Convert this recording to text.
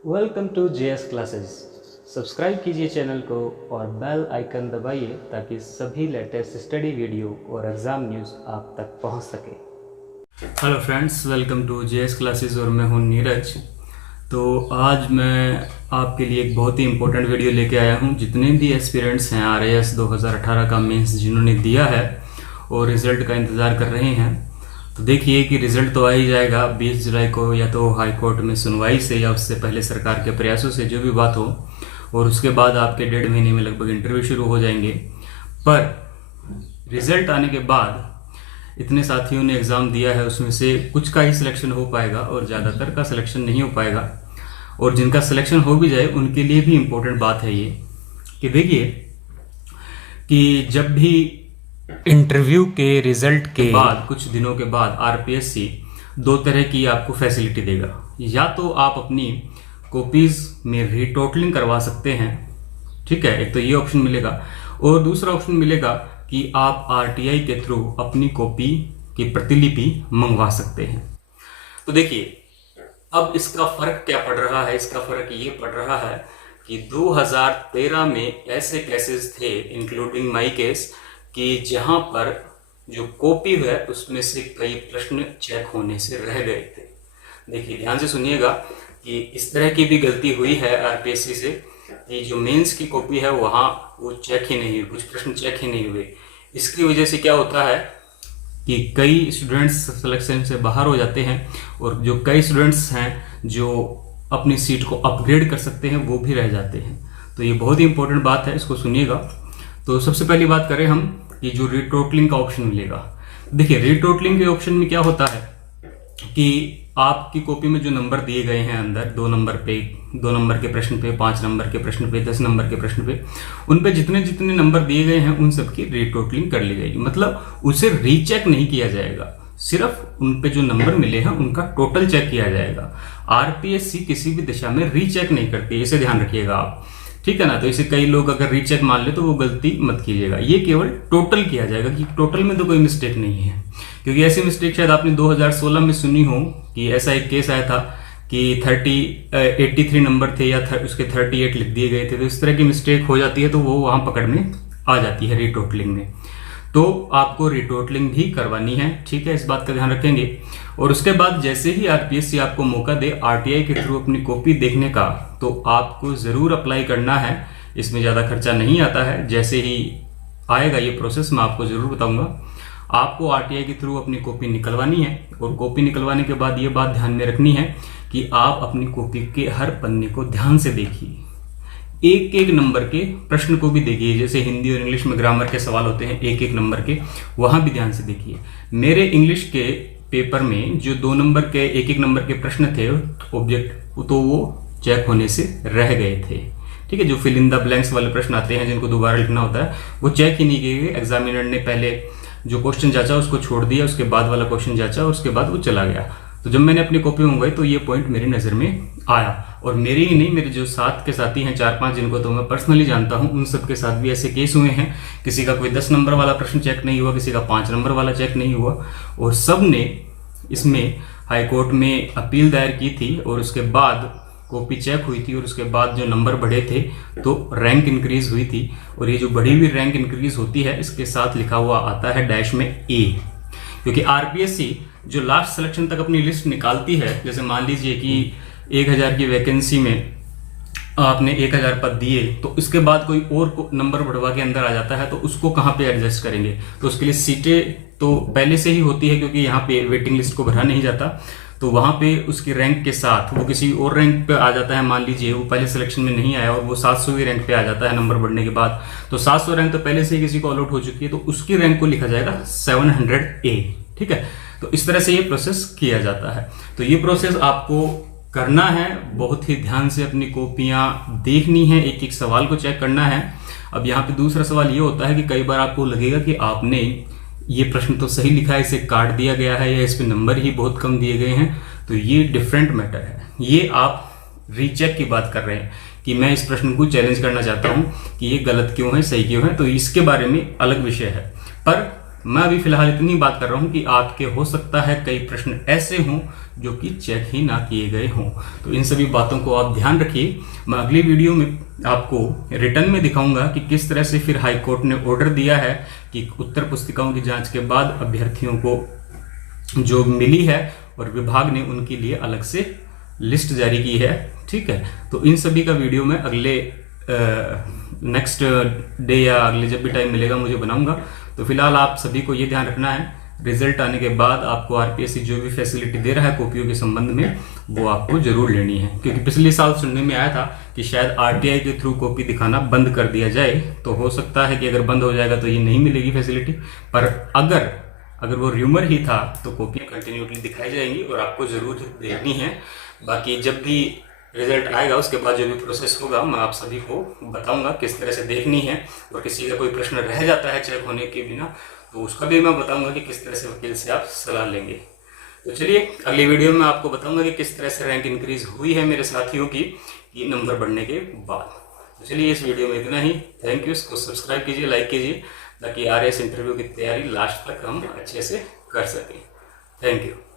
Welcome to JS classes. Subscribe कीजिए channel को और बेल आइकन दबाइए ताकि सभी लेटेस्ट स्टडी वीडियो और एग्ज़ाम न्यूज़ आप तक पहुंच सके। Hello friends, welcome to JS classes और मैं हूं नीरज। तो आज मैं आपके लिए एक बहुत ही इम्पोर्टेंट वीडियो लेके आया हूं। जितने भी एस्पिरेंट्स हैं आरएएस 2018 का मेंस जिन्होंने दिया है और रिज़ल्ट का इंतज़ार कर रहे हैं, तो देखिए कि रिजल्ट तो आ ही जाएगा 20 जुलाई को, या तो हाई कोर्ट में सुनवाई से या उससे पहले सरकार के प्रयासों से, जो भी बात हो। और उसके बाद आपके 1.5 महीने में लगभग इंटरव्यू शुरू हो जाएंगे। पर रिजल्ट आने के बाद इतने साथियों ने एग्ज़ाम दिया है, उसमें से कुछ का ही सिलेक्शन हो पाएगा और ज़्यादातर का सिलेक्शन नहीं हो पाएगा। और जिनका सिलेक्शन हो भी जाए उनके लिए भी इम्पोर्टेंट बात है ये कि देखिए कि जब भी इंटरव्यू के रिजल्ट के बाद कुछ दिनों के बाद आरपीएससी दो तरह की आपको फैसिलिटी देगा। या तो आप अपनी कॉपीज में रीटोटलिंग करवा सकते हैं, ठीक है, एक तो ये ऑप्शन मिलेगा। और दूसरा ऑप्शन मिलेगा कि आप आरटीआई के थ्रू अपनी कॉपी की प्रतिलिपि मंगवा सकते हैं। तो देखिए अब इसका फर्क क्या पड़ रहा है। इसका फर्क ये पड़ रहा है कि 2013 में ऐसे केसेस थे, इंक्लूडिंग माई केस, कि जहां पर जो कॉपी है उसमें से कई प्रश्न चेक होने से रह गए थे। देखिए ध्यान से सुनिएगा कि इस तरह की भी गलती हुई है आरपीएससी से कि जो मेंस की कॉपी है वहां वो चेक ही नहीं हुई, कुछ प्रश्न चेक ही नहीं हुए। इसकी वजह से क्या होता है कि कई स्टूडेंट्स सिलेक्शन से बाहर हो जाते हैं और जो कई स्टूडेंट्स हैं जो अपनी सीट को अपग्रेड कर सकते हैं वो भी रह जाते हैं। तो ये बहुत ही इंपॉर्टेंट बात है, इसको सुनिएगा। तो सबसे पहली बात करें हम कि जो रीटोटलिंग का ऑप्शन मिलेगा। देखिए रीटोटलिंग के ऑप्शन में क्या होता है कि आपकी कॉपी में जो नंबर दिए गए हैं अंदर 2 नंबर के प्रश्न पे, 5 नंबर के प्रश्न पे, 10 नंबर के प्रश्न पे, उन पे जितने जितने नंबर दिए गए हैं उन सब की रीटोटलिंग कर ली जाएगी। मतलब उसे रीचेक नहीं किया जाएगा, सिर्फ उन पे जो नंबर मिले हैं उनका टोटल चेक किया जाएगा। आरपीएससी किसी भी दिशा में रीचेक नहीं करती, इसे ध्यान रखिएगा आप, ठीक है ना। तो इसे कई लोग अगर रीचेक मान ले तो वो गलती मत कीजिएगा। ये केवल टोटल किया जाएगा कि टोटल में तो कोई मिस्टेक नहीं है। क्योंकि ऐसी मिस्टेक शायद आपने 2016 में सुनी हो कि ऐसा एक केस आया था कि 83 नंबर थे या उसके 38 लिख दिए गए थे। तो इस तरह की मिस्टेक हो जाती है तो वो वहां पकड़ में आ जाती है रीटोटलिंग में। तो आपको रिटोटलिंग भी करवानी है, ठीक है, इस बात का ध्यान रखेंगे। और उसके बाद जैसे ही आरपीएससी आपको मौका दे आरटीआई के थ्रू अपनी कॉपी देखने का, तो आपको जरूर अप्लाई करना है। इसमें ज़्यादा खर्चा नहीं आता है। जैसे ही आएगा ये प्रोसेस मैं आपको ज़रूर बताऊंगा। आपको आरटीआई के थ्रू अपनी कॉपी निकलवानी है और कॉपी निकलवाने के बाद ये बात ध्यान में रखनी है कि आप अपनी कॉपी के हर पन्ने को ध्यान से देखिए, एक एक नंबर के प्रश्न को भी देखिए। जैसे हिंदी और इंग्लिश में ग्रामर के सवाल होते हैं एक एक नंबर के, वहां भी ध्यान से देखिए। मेरे इंग्लिश के पेपर में जो 2 नंबर के एक एक नंबर के प्रश्न थे ऑब्जेक्ट, तो वो चेक होने से रह गए थे, ठीक है। जो फिल इन द ब्लैंक्स वाले प्रश्न आते हैं जिनको दोबारा लिखना होता है वो चेक ही नहीं किए गए। एग्जामिनर ने पहले जो क्वेश्चन जांचा उसको छोड़ दिया, उसके बाद वाला क्वेश्चन जांचा और उसके बाद वो चला गया। तो जब मैंने अपनी कॉपी मंगवाई तो ये पॉइंट मेरी नज़र में आया। और मेरे ही नहीं, मेरे जो साथ के साथी हैं 4-5 जिनको तो मैं पर्सनली जानता हूं, उन सब के साथ भी ऐसे केस हुए हैं। किसी का कोई 10 नंबर वाला प्रश्न चेक नहीं हुआ, किसी का 5 नंबर वाला चेक नहीं हुआ, और सब ने इसमें हाई कोर्ट में अपील दायर की थी। और उसके बाद कॉपी चेक हुई थी और उसके बाद जो नंबर बढ़े थे तो रैंक इंक्रीज हुई थी। और ये जो बढ़ी हुई रैंक इंक्रीज होती है इसके साथ लिखा हुआ आता है डैश में ए। क्योंकि आरपीएससी जो लास्ट सिलेक्शन तक अपनी लिस्ट निकालती है, जैसे मान लीजिए कि 1000 की वैकेंसी में आपने 1000 पद दिए, तो इसके बाद कोई और नंबर बढ़वा के अंदर आ जाता है तो उसको कहाँ पे एडजस्ट करेंगे। तो उसके लिए सीटें तो पहले से ही होती है, क्योंकि यहाँ पे वेटिंग लिस्ट को भरा नहीं जाता। तो वहां पे उसकी रैंक के साथ वो किसी और रैंक पे आ जाता है। मान लीजिए वो पहले सिलेक्शन में नहीं आया और वो 700वीं रैंक पे आ जाता है नंबर बढ़ने के बाद, तो 700 रैंक तो पहले से ही किसी को अलॉट हो चुकी है, तो उसकी रैंक को लिखा जाएगा 700A, ठीक है। तो इस तरह से ये प्रोसेस किया जाता है। तो ये प्रोसेस आपको करना है, बहुत ही ध्यान से अपनी कॉपियां देखनी है, एक एक सवाल को चेक करना है। अब यहाँ पे दूसरा सवाल ये होता है कि कई बार आपको लगेगा कि आपने ये प्रश्न तो सही लिखा है, इसे काट दिया गया है या इस पे नंबर ही बहुत कम दिए गए हैं। तो ये डिफरेंट मैटर है। ये आप रीचेक की बात कर रहे हैं कि मैं इस प्रश्न को चैलेंज करना चाहता हूं कि ये गलत क्यों है, सही क्यों है, तो इसके बारे में अलग विषय है। पर मैं अभी फिलहाल इतनी बात कर रहा हूँ कि आपके हो सकता है कई प्रश्न ऐसे हों जो कि चेक ही ना किए गए हों, तो इन सभी बातों को आप ध्यान रखिए। मैं अगली वीडियो में आपको रिटर्न में दिखाऊंगा कि किस तरह से फिर हाई कोर्ट ने ऑर्डर दिया है कि उत्तर पुस्तिकाओं की जांच के बाद अभ्यर्थियों को जो मिली है और विभाग ने उनके लिए अलग से लिस्ट जारी की है। ठीक है, तो इन सभी का वीडियो मैं अगले नेक्स्ट डे या अगले जब भी टाइम मिलेगा मुझे बनाऊंगा। तो फिलहाल आप सभी को ये ध्यान रखना है, रिजल्ट आने के बाद आपको आरपीएससी जो भी फैसिलिटी दे रहा है कॉपियों के संबंध में वो आपको जरूर लेनी है, क्योंकि पिछले साल सुनने में आया था कि शायद आरटीआई के थ्रू कॉपी दिखाना बंद कर दिया जाए। तो हो सकता है कि अगर बंद हो जाएगा तो ये नहीं मिलेगी फैसिलिटी, पर अगर वो र्यूमर ही था तो कॉपियाँ कंटिन्यूसली दिखाई जाएंगी और आपको ज़रूर देखनी है। बाकी जब भी रिजल्ट आएगा उसके बाद जो भी प्रोसेस होगा मैं आप सभी को बताऊंगा किस तरह से देखनी है, और किसी का कोई प्रश्न रह जाता है चेक होने के बिना तो उसका भी मैं बताऊंगा कि किस तरह से वकील से आप सलाह लेंगे। तो चलिए अगली वीडियो में आपको बताऊंगा कि किस तरह से रैंक इंक्रीज हुई है मेरे साथियों की ये नंबर बढ़ने के बाद। तो चलिए इस वीडियो में इतना ही। Thank you. इसको सब्सक्राइब कीजिए, लाइक कीजिए, ताकि आरएएस इंटरव्यू की तैयारी लास्ट तक हम अच्छे से कर सकें। Thank you.